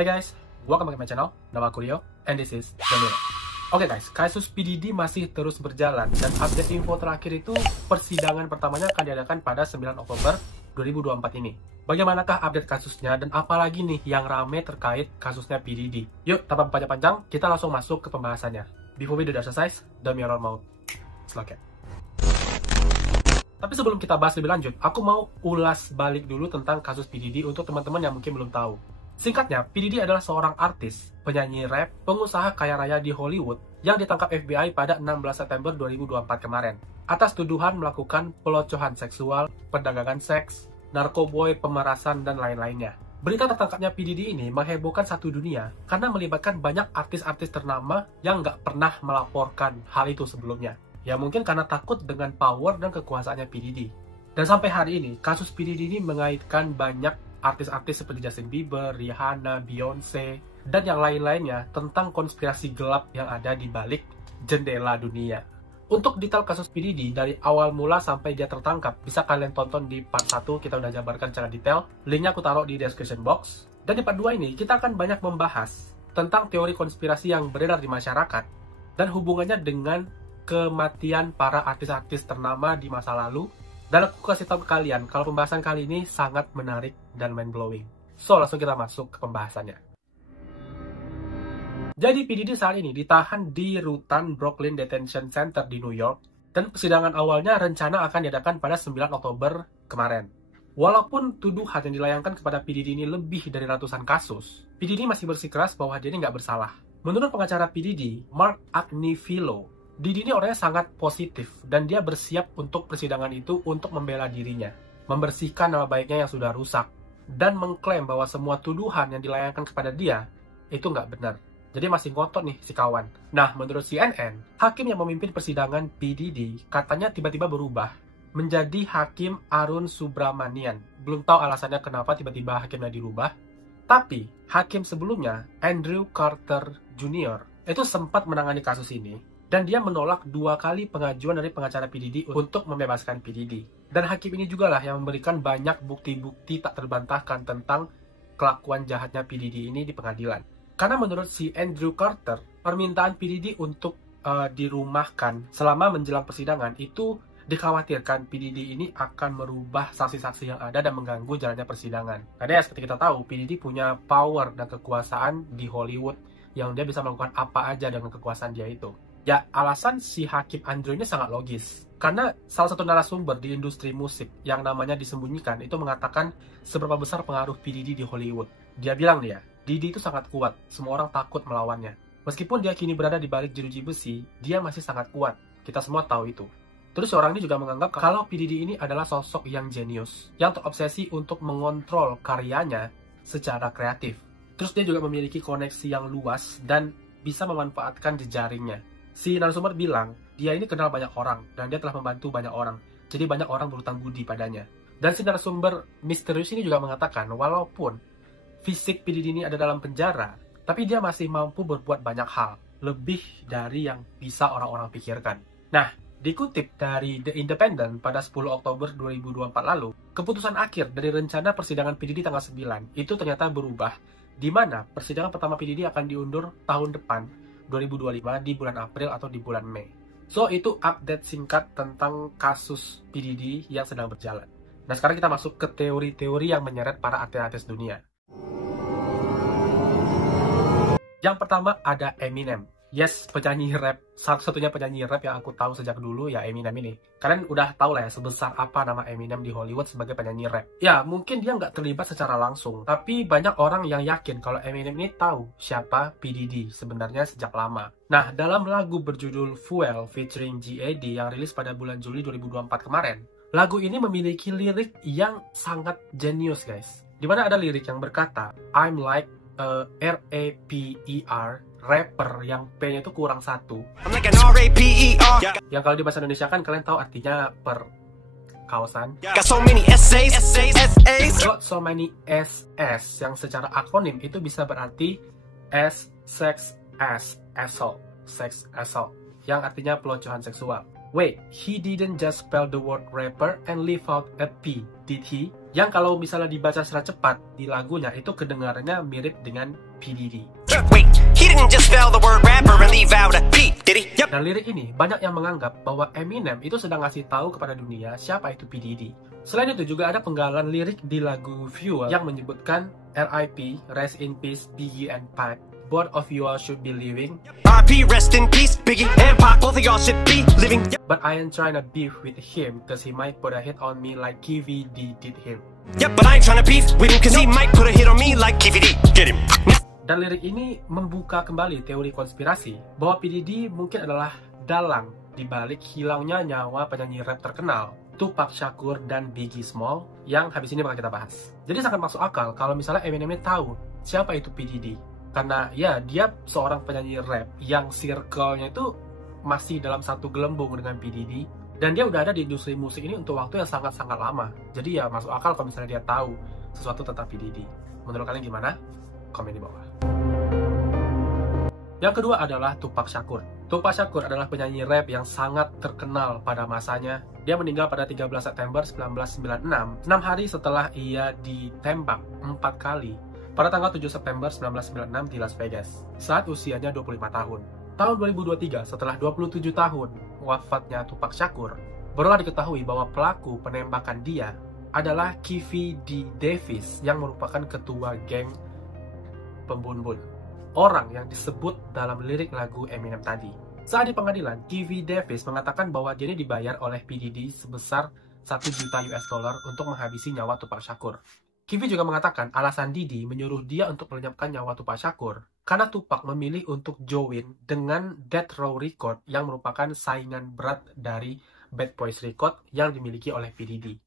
Hai guys, welcome back to my channel. Nama aku Rio, and this is Danilo. Oke guys, kasus PDD masih terus berjalan, dan update info terakhir itu persidangan pertamanya akan diadakan pada 9 Oktober 2024 ini. Bagaimanakah update kasusnya, dan apalagi nih yang rame terkait kasusnya PDD? Yuk, tanpa panjang-panjang, kita langsung masuk ke pembahasannya. Before we do the exercise, demi your mouth. Silakan. Tapi sebelum kita bahas lebih lanjut, aku mau ulas balik dulu tentang kasus PDD untuk teman-teman yang mungkin belum tahu. Singkatnya, PDD adalah seorang artis, penyanyi rap, pengusaha kaya raya di Hollywood yang ditangkap FBI pada 16 September 2024 kemarin atas tuduhan melakukan pelecehan seksual, perdagangan seks, narkoboy, pemerasan, dan lain-lainnya. Berita tertangkapnya PDD ini menghebohkan satu dunia karena melibatkan banyak artis-artis ternama yang nggak pernah melaporkan hal itu sebelumnya. Ya mungkin karena takut dengan power dan kekuasaannya PDD. Dan sampai hari ini, kasus PDD ini mengaitkan banyak artis-artis seperti Justin Bieber, Rihanna, Beyonce, dan yang lain-lainnya tentang konspirasi gelap yang ada di balik jendela dunia. Untuk detail kasus PDD dari awal mula sampai dia tertangkap, bisa kalian tonton di part 1, kita udah jabarkan secara detail. Linknya aku taruh di description box. Dan di part 2 ini, kita akan banyak membahas tentang teori konspirasi yang beredar di masyarakat dan hubungannya dengan kematian para artis-artis ternama di masa lalu. Dan aku kasih tahu ke kalian kalau pembahasan kali ini sangat menarik dan mind-blowing. So, langsung kita masuk ke pembahasannya. Jadi, PDD saat ini ditahan di rutan Brooklyn Detention Center di New York. Dan persidangan awalnya rencana akan diadakan pada 9 Oktober kemarin. Walaupun tuduhan yang dilayangkan kepada PDD ini lebih dari ratusan kasus, PDD masih bersikeras bahwa dia ini nggak bersalah. Menurut pengacara PDD, Mark Agnifilo, Didi ini orangnya sangat positif dan dia bersiap untuk persidangan itu untuk membela dirinya, membersihkan nama baiknya yang sudah rusak, dan mengklaim bahwa semua tuduhan yang dilayangkan kepada dia itu nggak benar. Jadi masih ngotot nih si kawan. Nah, menurut CNN, hakim yang memimpin persidangan PDD katanya tiba-tiba berubah menjadi Hakim Arun Subramanian. Belum tahu alasannya kenapa tiba-tiba hakimnya dirubah. Tapi, hakim sebelumnya, Andrew Carter Jr., itu sempat menangani kasus ini. Dan dia menolak 2 kali pengajuan dari pengacara PDD untuk membebaskan PDD. Dan hakim ini juga lah yang memberikan banyak bukti-bukti tak terbantahkan tentang kelakuan jahatnya PDD ini di pengadilan. Karena menurut si Andrew Carter, permintaan PDD untuk dirumahkan selama menjelang persidangan itu dikhawatirkan PDD ini akan merubah saksi-saksi yang ada dan mengganggu jalannya persidangan. Karena ya seperti kita tahu, PDD punya power dan kekuasaan di Hollywood yang dia bisa melakukan apa aja dengan kekuasaan dia itu. Ya, alasan si Hakim Andrew ini sangat logis. Karena salah satu narasumber di industri musik yang namanya disembunyikan itu mengatakan seberapa besar pengaruh PDD di Hollywood. Dia bilang nih ya, Didi itu sangat kuat, semua orang takut melawannya. Meskipun dia kini berada di balik jeruji besi, dia masih sangat kuat. Kita semua tahu itu. Terus orang ini juga menganggap kalau PDD ini adalah sosok yang jenius, yang terobsesi untuk mengontrol karyanya secara kreatif. Terus dia juga memiliki koneksi yang luas dan bisa memanfaatkan jejaringnya. Si narasumber bilang, dia ini kenal banyak orang, dan dia telah membantu banyak orang. Jadi banyak orang berhutang budi padanya. Dan si narasumber misterius ini juga mengatakan, walaupun fisik PDD ini ada dalam penjara, tapi dia masih mampu berbuat banyak hal, lebih dari yang bisa orang-orang pikirkan. Nah, dikutip dari The Independent pada 10 Oktober 2024 lalu, keputusan akhir dari rencana persidangan PDD tanggal 9 itu ternyata berubah, di mana persidangan pertama PDD akan diundur tahun depan, 2025 di bulan April atau di bulan Mei. So, itu update singkat tentang kasus PDD yang sedang berjalan. Nah, sekarang kita masuk ke teori-teori yang menyeret para artis-artis dunia. Yang pertama ada Eminem. Yes, penyanyi rap. Satu-satunya penyanyi rap yang aku tahu sejak dulu ya Eminem ini. Kalian udah tahu lah ya sebesar apa nama Eminem di Hollywood sebagai penyanyi rap. Ya, mungkin dia nggak terlibat secara langsung. Tapi banyak orang yang yakin kalau Eminem ini tahu siapa PDD sebenarnya sejak lama. Nah, dalam lagu berjudul Fuel featuring G.A.D. yang rilis pada bulan Juli 2024 kemarin, lagu ini memiliki lirik yang sangat jenius guys. Dimana ada lirik yang berkata, I'm like a R-A-P-E-R rapper yang P-nya itu kurang 1. Yang kalau di bahasa Indonesia kan kalian tahu artinya per kawasan. Got so many SS yang secara akronim itu bisa berarti S sex as assault, sex assault, yang artinya pelecehan seksual. Wait, he didn't just spell the word rapper and leave out a P, did he? yang kalau misalnya dibaca secara cepat di lagunya itu kedengarannya mirip dengan P. Diddy. Wait, he didn't just spell the word rapper and leave out a P, did he? Yep. Dan lirik ini banyak yang menganggap bahwa Eminem itu sedang ngasih tahu kepada dunia siapa itu P. Diddy. Selain itu juga ada penggalan lirik di lagu Fuel yang menyebutkan R.I.P. Rest in Peace Biggie and Pac. Both of you all should be living. R.I.P. Rest in peace, Biggie and Pac. Both of y'all should be living. Yep. But I ain't trying to beef with him cause he might put a hit on me like KVD did him. Yep, but I ain't trying to beef with him cause he might put a hit on me like KVD. Get him. Dan lirik ini membuka kembali teori konspirasi bahwa P. Diddy mungkin adalah dalang di balik hilangnya nyawa penyanyi rap terkenal Tupac Shakur dan Biggie Small yang habis ini bakal kita bahas. Jadi sangat masuk akal kalau misalnya Eminem ini tahu siapa itu P. Diddy. Karena ya dia seorang penyanyi rap yang circle-nya itu masih dalam satu gelembung dengan P. Diddy. Dan dia udah ada di industri musik ini untuk waktu yang sangat-sangat lama. Jadi ya masuk akal kalau misalnya dia tahu sesuatu tentang P. Diddy. Menurut kalian gimana? Komen di bawah. Yang kedua adalah Tupac Shakur. Tupac Shakur adalah penyanyi rap yang sangat terkenal pada masanya. Dia meninggal pada 13 September 1996, 6 hari setelah ia ditembak 4 kali pada tanggal 7 September 1996 di Las Vegas, saat usianya 25 tahun. Tahun 2023, setelah 27 tahun wafatnya Tupac Shakur, barulah diketahui bahwa pelaku penembakan dia adalah Keffe D. Davis yang merupakan ketua geng Pembunuh, orang yang disebut dalam lirik lagu Eminem tadi. Saat di pengadilan, Keffe Davis mengatakan bahwa dia ini dibayar oleh P. Diddy sebesar 1 juta US dollar untuk menghabisi nyawa Tupac Shakur. Keffe juga mengatakan alasan Diddy menyuruh dia untuk melenyapkan nyawa Tupac Shakur karena Tupac memilih untuk join dengan Death Row Record yang merupakan saingan berat dari Bad Boys Record yang dimiliki oleh P. Diddy.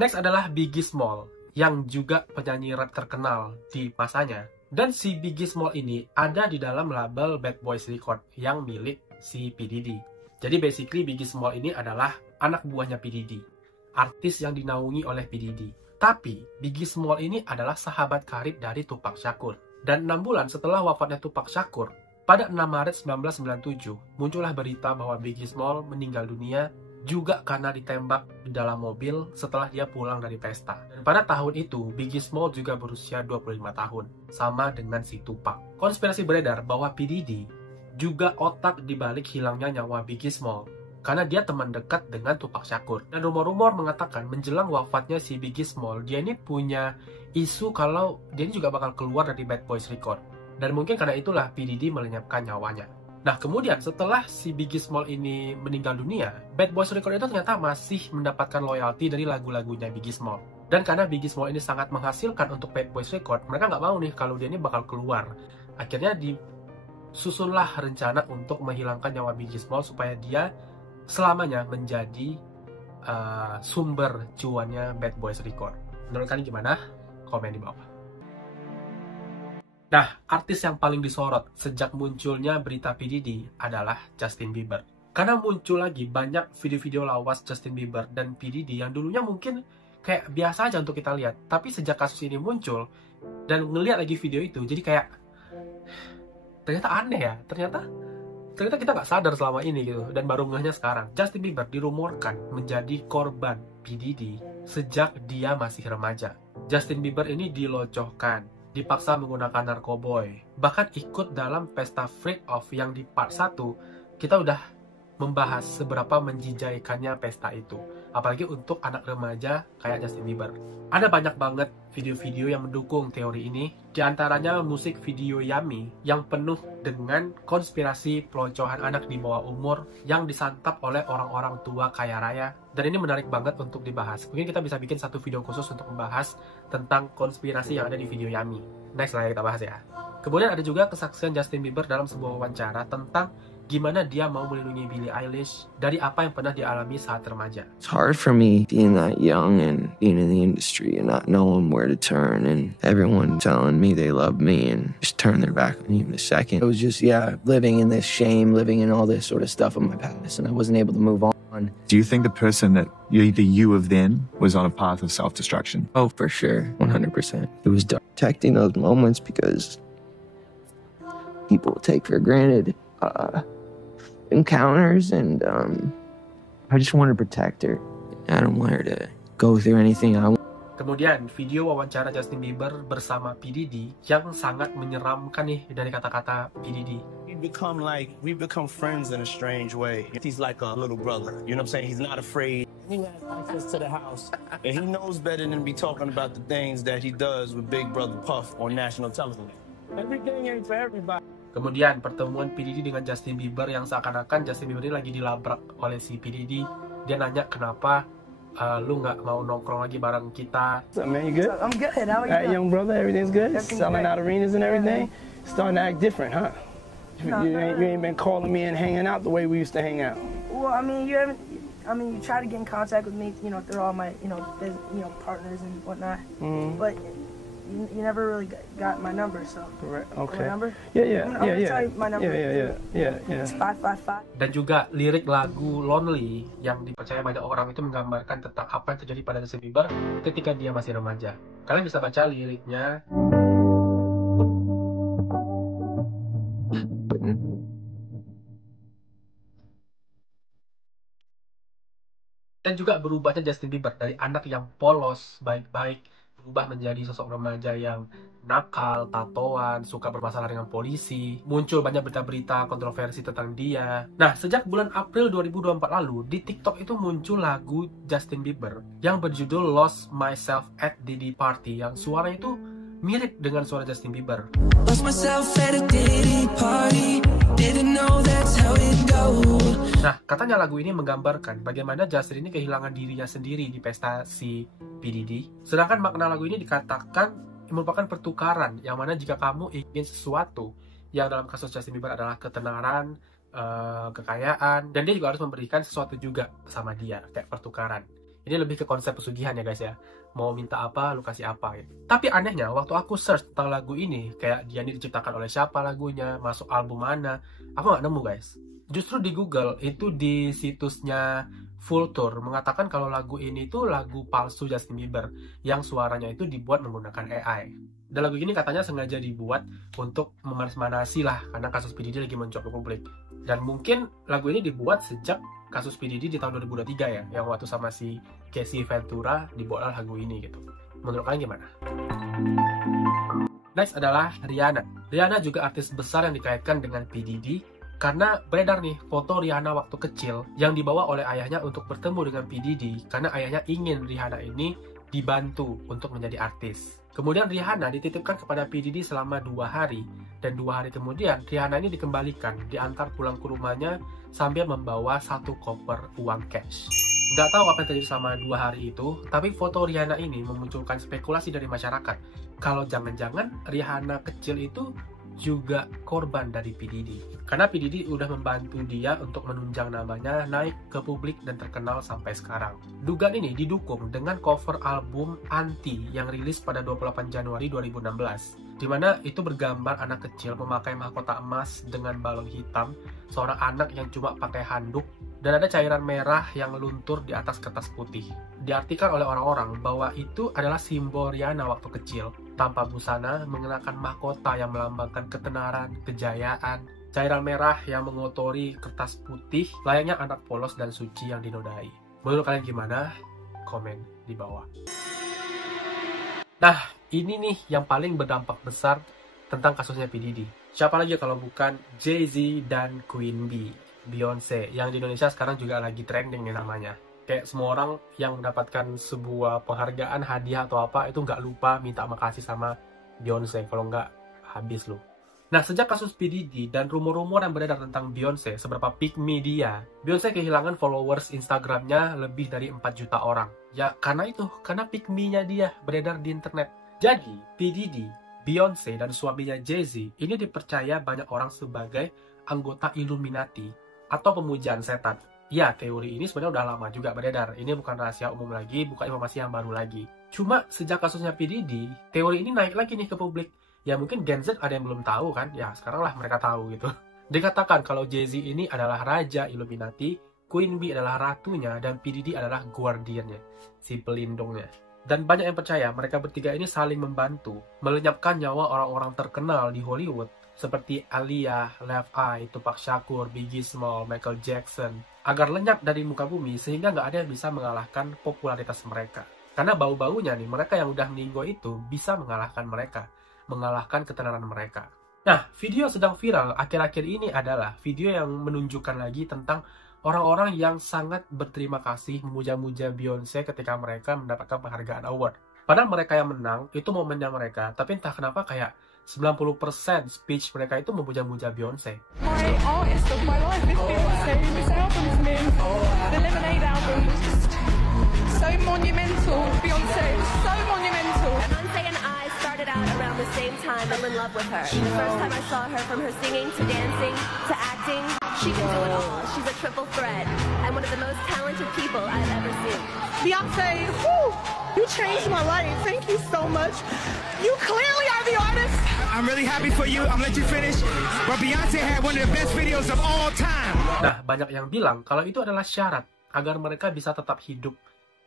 Next adalah Biggie Small, yang juga penyanyi rap terkenal di masanya. Dan si Biggie Small ini ada di dalam label Bad Boys Record yang milik si P. Diddy. Jadi basically Biggie Small ini adalah anak buahnya P. Diddy, artis yang dinaungi oleh P. Diddy. Tapi Biggie Small ini adalah sahabat karib dari Tupac Shakur. Dan 6 bulan setelah wafatnya Tupac Shakur, pada 6 Maret 1997, muncullah berita bahwa Biggie Small meninggal dunia juga karena ditembak di dalam mobil setelah dia pulang dari pesta. Dan pada tahun itu, Biggie Small juga berusia 25 tahun, sama dengan si Tupac. Konspirasi beredar bahwa P. Diddy juga otak dibalik hilangnya nyawa Biggie Small, karena dia teman dekat dengan Tupac Shakur. Dan rumor-rumor mengatakan menjelang wafatnya si Biggie Small, dia ini punya isu kalau dia ini juga bakal keluar dari Bad Boys Record. Dan mungkin karena itulah P. Diddy melenyapkan nyawanya. Nah, kemudian setelah si Biggie Small ini meninggal dunia, Bad Boys Record itu ternyata masih mendapatkan loyalty dari lagu-lagunya Biggie Small. Dan karena Biggie Small ini sangat menghasilkan untuk Bad Boys Record, mereka nggak mau nih kalau dia ini bakal keluar. Akhirnya disusunlah rencana untuk menghilangkan nyawa Biggie Small supaya dia selamanya menjadi sumber cuannya Bad Boys Record. Menurut kalian gimana? Komen di bawah. Nah, artis yang paling disorot sejak munculnya berita P. Diddy adalah Justin Bieber. Karena muncul lagi banyak video-video lawas Justin Bieber dan P. Diddy yang dulunya mungkin kayak biasa aja untuk kita lihat. Tapi sejak kasus ini muncul dan ngelihat lagi video itu, jadi kayak ternyata aneh ya. Ternyata kita nggak sadar selama ini gitu. Dan baru ngehnya sekarang. Justin Bieber dirumorkan menjadi korban P. Diddy sejak dia masih remaja. Justin Bieber ini dilocohkan, dipaksa menggunakan narkoboy, bahkan ikut dalam pesta freak off yang di part 1 kita udah membahas seberapa menjijaikannya pesta itu, apalagi untuk anak remaja kayak Justin Bieber. Ada banyak banget video-video yang mendukung teori ini, diantaranya musik video Yummy yang penuh dengan konspirasi peloncohan anak di bawah umur yang disantap oleh orang-orang tua kaya raya. Dan ini menarik banget untuk dibahas. Mungkin kita bisa bikin satu video khusus untuk membahas tentang konspirasi yang ada di video Yummy. Next lah kita bahas ya. Kemudian ada juga kesaksian Justin Bieber dalam sebuah wawancara tentang gimana dia mau melindungi Billie Eilish dari apa yang pernah dialami saat remaja. It's hard for me being that young and being in the industry and not knowing where to turn and everyone telling me they love me and just turn their back on you in a second. It was just, living in this shame, living in all this sort of stuff in my past, and I wasn't able to move on. Do you think the person that the you of then was on a path of self-destruction? Oh, for sure. 100%. It was protecting those moments because people take for granted encounters, and I just wanted to protect her. I don't want her to go through anything I want. Kemudian video wawancara Justin Bieber bersama P. Diddy yang sangat menyeramkan nih dari kata-kata P. Diddy. We've become friends in a strange way. He's like a little brother. You know what I'm saying? He's not afraid. He has access to the house. And he knows better than be talking about the things that he does with Big Brother Puff on national television. Everything ain't for everybody. Kemudian pertemuan P. Diddy dengan Justin Bieber yang seakan-akan Justin Bieber ini lagi dilabrak oleh si P. Diddy. Dia nanya kenapa lu nggak mau nongkrong lagi bareng kita. What's up, man? You good? I'm good. How are you? All right, young brother, everything's good? Everything's Selling great. out arenas and everything? Starting to act different, huh? No, you ain't been calling me and hanging out the way we used to hang out. Well, I mean, you haven't. I mean, you try to get in contact with me, through all my, partners and whatnot. But you never really got my number, so. Correct. Okay. My number? Yeah. I'm gonna tell you my number. Yeah. It's 555. Dan juga lirik lagu Lonely yang dipercaya banyak orang itu menggambarkan tentang apa yang terjadi pada Justin Bieber ketika dia masih remaja. Kalian bisa baca liriknya. Dan juga berubahnya Justin Bieber dari anak yang polos, baik-baik, berubah menjadi sosok remaja yang nakal, tatoan, suka bermasalah dengan polisi. Muncul banyak berita-berita kontroversi tentang dia. Nah, sejak bulan April 2024 lalu, di TikTok itu muncul lagu Justin Bieber yang berjudul Lost Myself at Diddy Party, yang suara itu mirip dengan suara Justin Bieber. Lost myself at a Diddy party. Didn't know that's how it goes. Nah, katanya lagu ini menggambarkan bagaimana Justin ini kehilangan dirinya sendiri di pesta si P. Diddy. Sedangkan makna lagu ini dikatakan merupakan pertukaran, yang mana jika kamu ingin sesuatu, yang dalam kasus Justin Bieber adalah ketenaran, kekayaan, dan dia juga harus memberikan sesuatu juga sama dia, kayak pertukaran. Ini lebih ke konsep pesugihan ya guys ya. Mau minta apa, lu kasih apa gitu. Tapi anehnya, waktu aku search tentang lagu ini, kayak dia ini diciptakan oleh siapa lagunya, masuk album mana, aku nggak nemu guys. Justru di Google, itu di situsnya Vulture, mengatakan kalau lagu ini tuh lagu palsu Justin Bieber, yang suaranya itu dibuat menggunakan AI. Dan lagu ini katanya sengaja dibuat untuk memanas-manasi lah, karena kasus P. Diddy lagi mencuat ke publik. Dan mungkin lagu ini dibuat sejak kasus P. Diddy di tahun 2023 ya, yang waktu sama si Casey Ventura dibuatlah lagu ini gitu. Menurut kalian gimana? Next adalah Rihanna. Rihanna juga artis besar yang dikaitkan dengan P. Diddy, karena beredar nih foto Rihanna waktu kecil yang dibawa oleh ayahnya untuk bertemu dengan P. Diddy, karena ayahnya ingin Rihanna ini dibantu untuk menjadi artis. Kemudian Rihanna dititipkan kepada P. Diddy selama 2 hari, dan 2 hari kemudian Rihanna ini dikembalikan, diantar pulang ke rumahnya sambil membawa 1 koper uang cash. Nggak tahu apa yang terjadi selama 2 hari itu, tapi foto Rihanna ini memunculkan spekulasi dari masyarakat kalau jangan-jangan Rihanna kecil itu juga korban dari P. Diddy. Karena P. Diddy udah membantu dia untuk menunjang namanya naik ke publik dan terkenal sampai sekarang. Dugaan ini didukung dengan cover album Anti yang rilis pada 28 Januari 2016, di mana itu bergambar anak kecil memakai mahkota emas dengan balon hitam, seorang anak yang cuma pakai handuk, dan ada cairan merah yang luntur di atas kertas putih. Diartikan oleh orang-orang bahwa itu adalah simbol Rihanna waktu kecil, tanpa busana, mengenakan mahkota yang melambangkan ketenaran, kejayaan, cairan merah yang mengotori kertas putih, layaknya anak polos dan suci yang dinodai. Menurut kalian gimana? Komen di bawah. Nah, ini nih yang paling berdampak besar tentang kasusnya P. Diddy. Siapa lagi kalau bukan Jay-Z dan Queen Bee, Beyonce, yang di Indonesia sekarang juga lagi trending nih namanya. Kayak semua orang yang mendapatkan sebuah penghargaan, hadiah atau apa, itu nggak lupa minta makasih sama Beyonce, kalau nggak habis lu. Nah, sejak kasus P. Diddy dan rumor-rumor yang beredar tentang Beyonce, seberapa pick me dia, Beyonce kehilangan followers Instagramnya lebih dari 4 juta orang. Ya, karena itu, karena pick me-nya dia beredar di internet. Jadi, P. Diddy, Beyonce, dan suaminya Jay-Z ini dipercaya banyak orang sebagai anggota Illuminati atau pemujaan setan. Ya, teori ini sebenarnya udah lama juga beredar. Ini bukan rahasia umum lagi, bukan informasi yang baru lagi. Cuma sejak kasusnya P. Diddy, teori ini naik lagi nih ke publik. Ya mungkin Gen Z ada yang belum tahu kan, ya sekarang lah mereka tahu gitu. Dikatakan kalau Jay-Z ini adalah raja Illuminati, Queen Bee adalah ratunya, dan P. Diddy adalah guardiannya, si pelindungnya. Dan banyak yang percaya mereka bertiga ini saling membantu, melenyapkan nyawa orang-orang terkenal di Hollywood seperti Aaliyah, Left Eye, Tupac Shakur, Biggie Small, Michael Jackson, agar lenyap dari muka bumi sehingga nggak ada yang bisa mengalahkan popularitas mereka. Karena bau-baunya nih, mereka yang udah meninggal itu bisa mengalahkan mereka, mengalahkan ketenaran mereka. Nah, video yang sedang viral akhir-akhir ini adalah video yang menunjukkan lagi tentang orang-orang yang sangat berterima kasih memuja-muja Beyonce ketika mereka mendapatkan penghargaan award. Padahal mereka yang menang, itu momennya mereka, tapi entah kenapa kayak 90% speech mereka itu memuja-muja Beyonce. My artist of my life is Beyonce. This album's mean the Lemonade album. So monumental, Beyonce. So monumental. Beyonce and I started out around the same time. I'm in love with her. The first time I saw her, from her singing to dancing to acting, she can do it all. She's a triple threat and one of the most talented people I've ever seen. Beyonce, whew, you changed my life. Thank you so much. You clearly are the artist. I'm really happy for you. I'm gonna let you finish. But Beyonce had one of the best videos of all time. Nah, banyak yang bilang kalau itu adalah syarat agar mereka bisa tetap hidup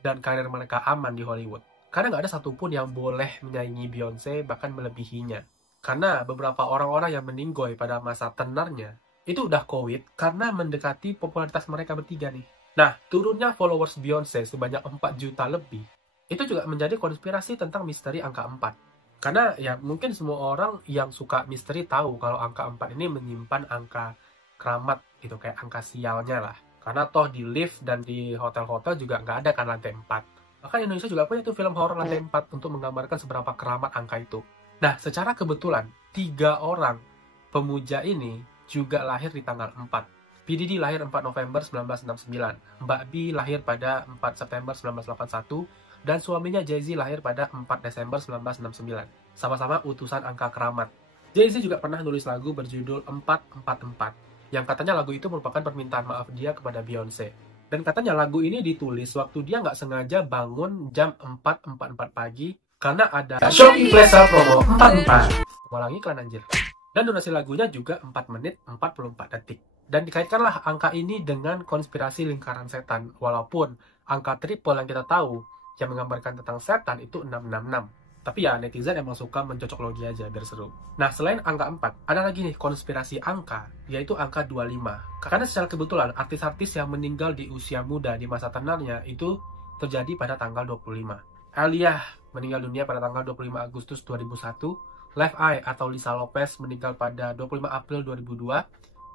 dan karir mereka aman di Hollywood. Karena nggak ada satupun yang boleh menyaingi Beyonce, bahkan melebihinya. Karena beberapa orang-orang yang meninggoy pada masa tenarnya, itu udah COVID karena mendekati popularitas mereka bertiga nih. Nah, turunnya followers Beyonce sebanyak 4 juta lebih, itu juga menjadi konspirasi tentang misteri angka 4. Karena ya mungkin semua orang yang suka misteri tahu kalau angka 4 ini menyimpan angka keramat gitu, kayak angka sialnya lah. Karena toh di lift dan di hotel-hotel juga nggak ada kan lantai 4. Bahkan Indonesia juga punya tuh film horor lantai 4 untuk menggambarkan seberapa keramat angka itu. Nah, secara kebetulan 3 orang pemuja ini juga lahir di tanggal 4. P. Diddy lahir 4 November 1969, Mbak B lahir pada 4 September 1981, dan suaminya Jay-Z lahir pada 4 Desember 1969. Sama-sama utusan angka keramat. Jay-Z juga pernah nulis lagu berjudul 444, yang katanya lagu itu merupakan permintaan maaf dia kepada Beyonce. Dan katanya lagu ini ditulis waktu dia nggak sengaja bangun jam 4.44 pagi karena ada Shopee Flash Sale promo 44. Ulangi iklan anjir. Dan durasi lagunya juga 4 menit 44 detik. Dan dikaitkanlah angka ini dengan konspirasi lingkaran setan, walaupun angka triple yang kita tahu yang menggambarkan tentang setan itu 666. Tapi ya netizen emang suka mencocok logi aja biar seru. Nah, selain angka 4, ada lagi nih konspirasi angka, yaitu angka 25. Karena secara kebetulan artis-artis yang meninggal di usia muda di masa tenarnya itu terjadi pada tanggal 25. Aaliyah meninggal dunia pada tanggal 25 Agustus 2001, Left Eye atau Lisa Lopez meninggal pada 25 April 2002,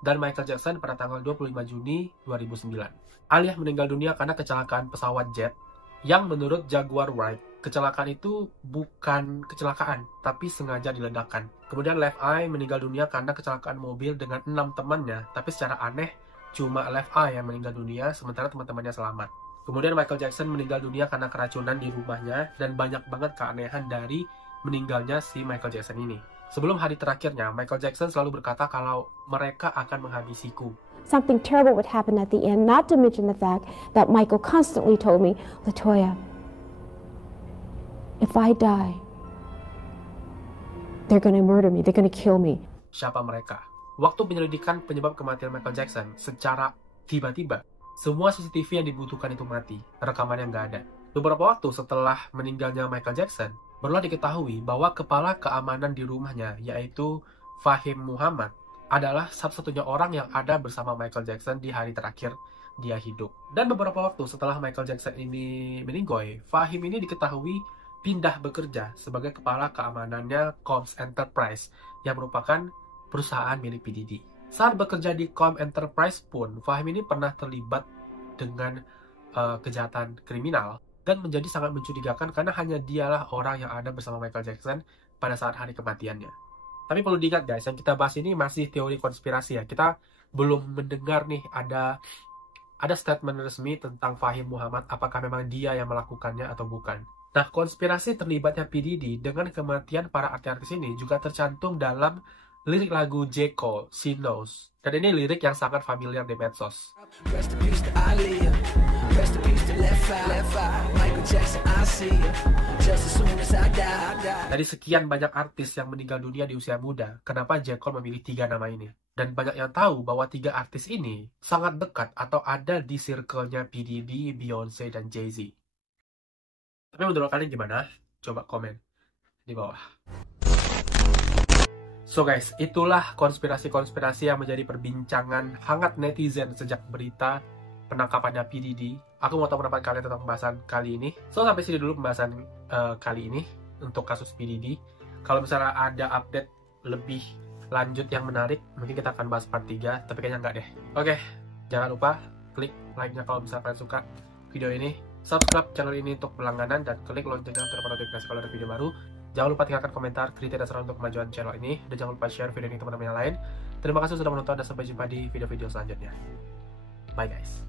dan Michael Jackson pada tanggal 25 Juni 2009. Aaliyah meninggal dunia karena kecelakaan pesawat jet yang menurut Jaguar Wright, kecelakaan itu bukan kecelakaan, tapi sengaja diledakkan. Kemudian Left Eye meninggal dunia karena kecelakaan mobil dengan 6 temannya, tapi secara aneh cuma Left Eye yang meninggal dunia, sementara teman-temannya selamat. Kemudian Michael Jackson meninggal dunia karena keracunan di rumahnya, dan banyak banget keanehan dari meninggalnya si Michael Jackson ini. Sebelum hari terakhirnya, Michael Jackson selalu berkata kalau mereka akan menghabisiku. Something terrible would happen at the end, not to mention the fact that Michael constantly told me, Latoya, if I die, they're gonna murder me, they're gonna kill me. Siapa mereka? Waktu penyelidikan penyebab kematian Michael Jackson, secara tiba-tiba, semua CCTV yang dibutuhkan itu mati, rekamannya nggak ada. Beberapa waktu setelah meninggalnya Michael Jackson, barulah diketahui bahwa kepala keamanan di rumahnya, yaitu Fahim Muhammad, adalah satu-satunya orang yang ada bersama Michael Jackson di hari terakhir dia hidup. Dan beberapa waktu setelah Michael Jackson ini meninggoy, Fahim ini diketahui pindah bekerja sebagai kepala keamanannya Combs Enterprise, yang merupakan perusahaan milik P. Diddy. Saat bekerja di Combs Enterprise pun, Fahim ini pernah terlibat dengan kejahatan kriminal, dan menjadi sangat mencurigakan karena hanya dialah orang yang ada bersama Michael Jackson pada saat hari kematiannya. Tapi perlu diingat guys, yang kita bahas ini masih teori konspirasi ya. Kita belum mendengar nih ada statement resmi tentang Fahim Muhammad, apakah memang dia yang melakukannya atau bukan. Nah, konspirasi terlibatnya P. Diddy dengan kematian para artis ini juga tercantum dalam lirik lagu J. Cole, She Knows. Dan ini lirik yang sangat familiar di medsos. Dari sekian banyak artis yang meninggal dunia di usia muda, kenapa J. Cole memilih 3 nama ini? Dan banyak yang tahu bahwa 3 artis ini sangat dekat atau ada di circle-nya P. Diddy, Beyonce, dan Jay-Z. Tapi menurut kalian gimana? Coba komen di bawah. So guys, itulah konspirasi-konspirasi yang menjadi perbincangan hangat netizen sejak berita penangkapannya P. Diddy. Aku mau tahu pendapat kalian tentang pembahasan kali ini. So, sampai sini dulu pembahasan kali ini untuk kasus P. Diddy. Kalau misalnya ada update lebih lanjut yang menarik, mungkin kita akan bahas part 3, tapi kayaknya enggak deh. Oke, jangan lupa klik like-nya kalau misalnya kalian suka video ini. Subscribe channel ini untuk berlangganan dan klik loncengnya untuk dapat notifikasi kalau ada video baru. Jangan lupa tinggalkan komentar, kritik dan saran untuk kemajuan channel ini. Dan jangan lupa share video ini ke teman-teman yang lain. Terima kasih sudah menonton dan sampai jumpa di video-video selanjutnya. Bye guys.